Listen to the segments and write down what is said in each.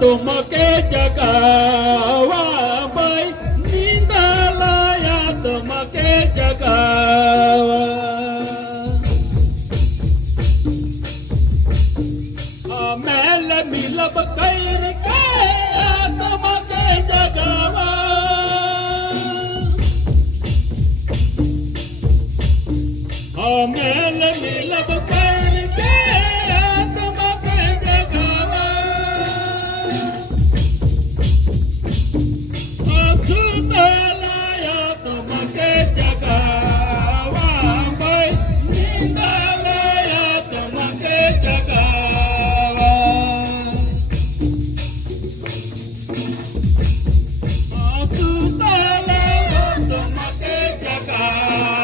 तुमके जगावा भाई नींदालया तुमके जगावा मेल मिलब कैर के तुमके जगावा मेल मिलब कैर के तुमके जगावा सुतलाया तुमके जगावा भाई नींदालया तुमके जगावा सुतलाया तुमके जगावा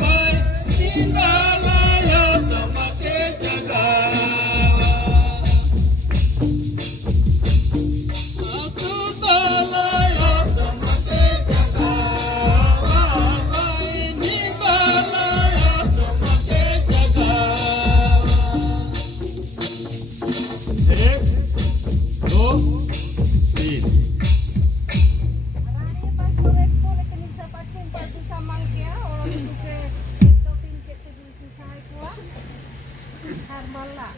भाई नींदालया तुमके जगावा सुतलाया तुमके जगावा भाई नींदालया तुमके जगावा 1 2 3 Marami pa sulit-sulit kami sa pati sa mangkya o ke ito pinke sa dito sa ko. Harmala.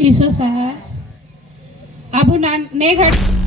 Isa sa Abu Neghad